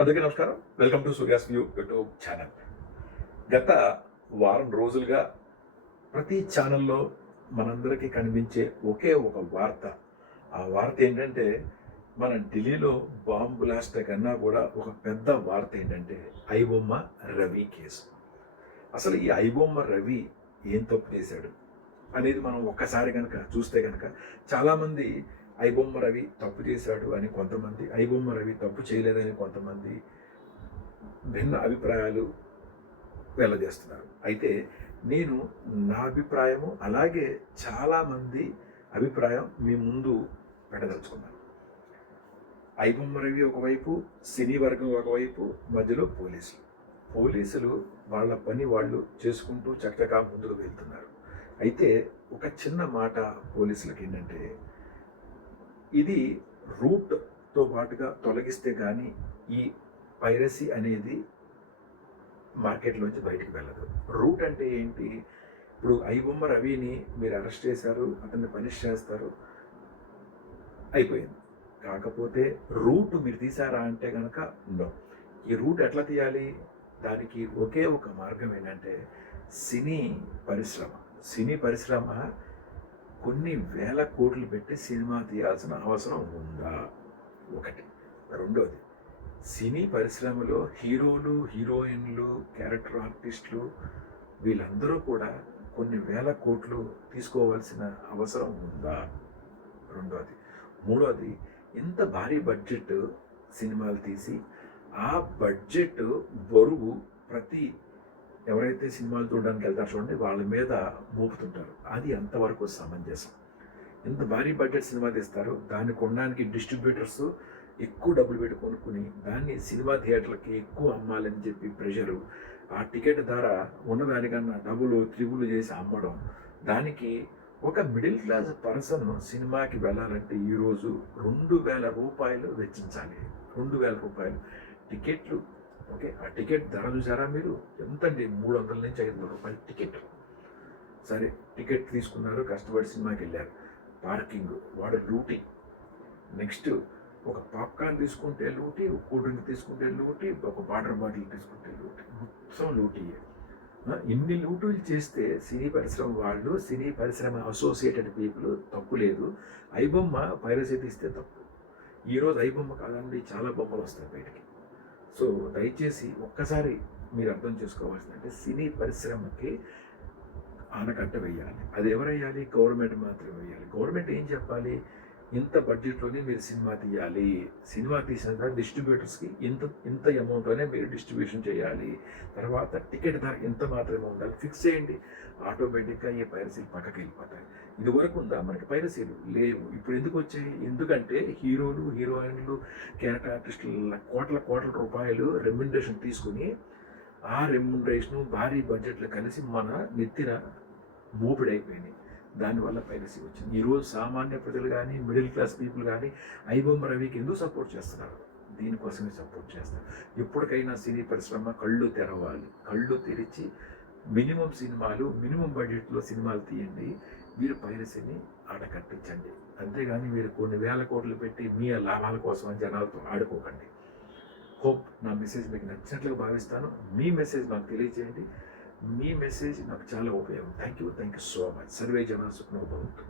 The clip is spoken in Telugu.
అందరికీ నమస్కారం. Welcome to Surya's view YouTube channel గత వారం రోజులుగా ప్రతి ఛానల్లో మనందరికీ కనిపించే ఒకే ఒక వార్త. ఆ వార్త ఏంటంటే మన ఢిల్లీలో బాంబ్ బ్లాస్ట్ కన్నా కూడా ఒక పెద్ద వార్త ఏంటంటే ఐబొమ్మ రవి కేసు. అసలు ఈ ఐబొమ్మ రవి ఏం తప్పు చేశాడు అనేది మనం ఒక్కసారి కనుక చూస్తే కనుక చాలామంది ఐబొమ్మ రవి తప్పు చేశాడు అని కొంతమంది ఐబొమ్మ రవి తప్పు చేయలేదని కొంతమంది భిన్న అభిప్రాయాలు వెళ్ళజేస్తున్నారు అయితే నేను నా అభిప్రాయము అలాగే చాలామంది అభిప్రాయం మీ ముందు పెట్టదలుచుకున్నాను. ఐబొమ్మ రవి ఒకవైపు సినీ వర్గం ఒకవైపు మధ్యలో పోలీసులు. పోలీసులు వాళ్ళ పని వాళ్ళు చేసుకుంటూ చక్కగా ముందుకు వెళ్తున్నారు. అయితే ఒక చిన్న మాట పోలీసులకి ఏంటంటే ఇది రూట్తో పాటుగా తొలగిస్తే కానీ ఈ పైరసీ అనేది మార్కెట్లోంచి బయటికి వెళ్ళదు. రూట్ అంటే ఏంటి? ఇప్పుడు ఐబొమ్మ రవిని మీరు అరెస్ట్ చేశారు అతన్ని పనిష్ చేస్తారు అయిపోయింది. కాకపోతే రూట్ మీరు తీసారా అంటే కనుక నో. ఈ రూట్ ఎట్లా తీయాలి? దానికి ఒకే ఒక మార్గం ఏంటంటే సినీ పరిశ్రమ. సినీ పరిశ్రమ కొన్ని వేల కోట్లు పెట్టి సినిమా తీయాల్సిన అవసరం ఉందా? ఒకటి. రెండోది సినీ పరిశ్రమలో హీరోలు హీరోయిన్లు క్యారెక్టర్ ఆర్టిస్టులు వీళ్ళందరూ కూడా కొన్ని వేల కోట్లు తీసుకోవాల్సిన అవసరం ఉందా? రెండోది మూడోది ఇంత భారీ బడ్జెట్ సినిమాలు తీసి ఆ బడ్జెట్ బరువు ప్రతి ఎవరైతే సినిమాలు చూడడానికి వెళ్తారు చూడండి వాళ్ళ మీద మోపుతుంటారు. అది ఎంతవరకు సమంజసం? ఎంత భారీ బడ్జెట్ సినిమా తీస్తారు? దాన్ని కొనడానికి డిస్ట్రిబ్యూటర్స్ ఎక్కువ డబ్బులు పెట్టి కొనుక్కుని దాన్ని సినిమా థియేటర్లకి ఎక్కువ అమ్మాలని చెప్పి ప్రెషరు ఆ టికెట్ ధర ఉన్నదానికన్నా డబ్బులు త్రిబులు చేసి అమ్మడం దానికి ఒక మిడిల్ క్లాస్ పర్సన్ సినిమాకి వెళ్ళాలంటే ఈరోజు రెండు వేల రూపాయలు వెచ్చించాలి. రెండు వేల రూపాయలు. టికెట్లు ఓకే ఆ టికెట్ ధర చూసారా మీరు? ఎంతండి? మూడు వందల నుంచి ఐదు వందల రూపాయలు టికెట్. సరే టికెట్ తీసుకున్నారు కష్టపడి సినిమాకి వెళ్ళారు. పార్కింగ్ వాడు లూటీ. నెక్స్ట్ ఒక పాప్కార్న్ తీసుకుంటే లూటీ ఒక కూల్ డ్రింక్ తీసుకుంటే లూటీ ఒక వాటర్ బాటిల్ తీసుకుంటే లూటీ. మొత్తం లూటీ. ఇన్ని లూటులు చేస్తే సినీ పరిశ్రమ వాళ్ళు సినీ పరిశ్రమ అసోసియేటెడ్ పీపుల్ తప్పు లేదు. ఐబొమ్మ పైరసీ తీస్తే తప్పు. ఈరోజు ఐబొమ్మ కాదండి చాలా బొమ్మలు వస్తాయి బయటికి. సో దయచేసి ఒక్కసారి మీరు అర్థం చేసుకోవాల్సిందంటే సినీ పరిశ్రమకి ఆనకట్ట వేయాలి. అది ఎవరు వేయాలి? గవర్నమెంట్ మాత్రమే వేయాలి. గవర్నమెంట్ ఏం చెప్పాలి? ఇంత బడ్జెట్లోనే మీరు సినిమా తీయాలి? సినిమా తీసిన తర్వాత డిస్ట్రిబ్యూటర్స్కి ఇంత ఇంత అమౌంట్లోనే మీరు డిస్ట్రిబ్యూషన్ చేయాలి? తర్వాత టికెట్ ధర ఇంత మాత్రమే ఉండాలి? ఫిక్స్ చేయండి. ఆటోమేటిక్గా ఈ పైరసీలు పక్కకి వెళ్ళిపోతాయి. ఇది వరకు ఉందా? మనకి పైరసీలు లేవు. ఇప్పుడు ఎందుకు వచ్చాయి? ఎందుకంటే హీరోలు హీరోయిన్లు క్యారెక్టర్ ఆర్టిస్టుల కోట్ల కోట్ల రూపాయలు రెమ్యునరేషన్ తీసుకుని ఆ రెమ్యునరేషన్ భారీ బడ్జెట్లు కలిసి మన నెత్తిన మోపిడైపోయినాయి. దానివల్ల పైరసీ వచ్చింది. ఈరోజు సామాన్య ప్రజలు కానీ మిడిల్ క్లాస్ పీపుల్ కానీ ఐబొమ్మ రవికి ఎందుకు సపోర్ట్ చేస్తున్నారు? దీనికోసమే సపోర్ట్ చేస్తారు. ఎప్పటికైనా సినీ పరిశ్రమ కళ్ళు తెరవాలి. కళ్ళు తెరిచి మినిమం సినిమాలు మినిమం బడ్జెట్లో సినిమాలు తీయండి. మీరు పైరసీని ఆడకట్టించండి. అంతేగాని మీరు కొన్ని వేల కోట్లు పెట్టి మీ లాభాల కోసం అని జనాలతో ఆడుకోకండి. హోప్ నా మెసేజ్ మీకు నచ్చినట్లుగా భావిస్తాను. మీ మెసేజ్ నాకు తెలియజేయండి మీ మెసేజ్ నాకు చాలా ఉపయోగం. Thank you thank you so much survey జన సుఖనోభవంతు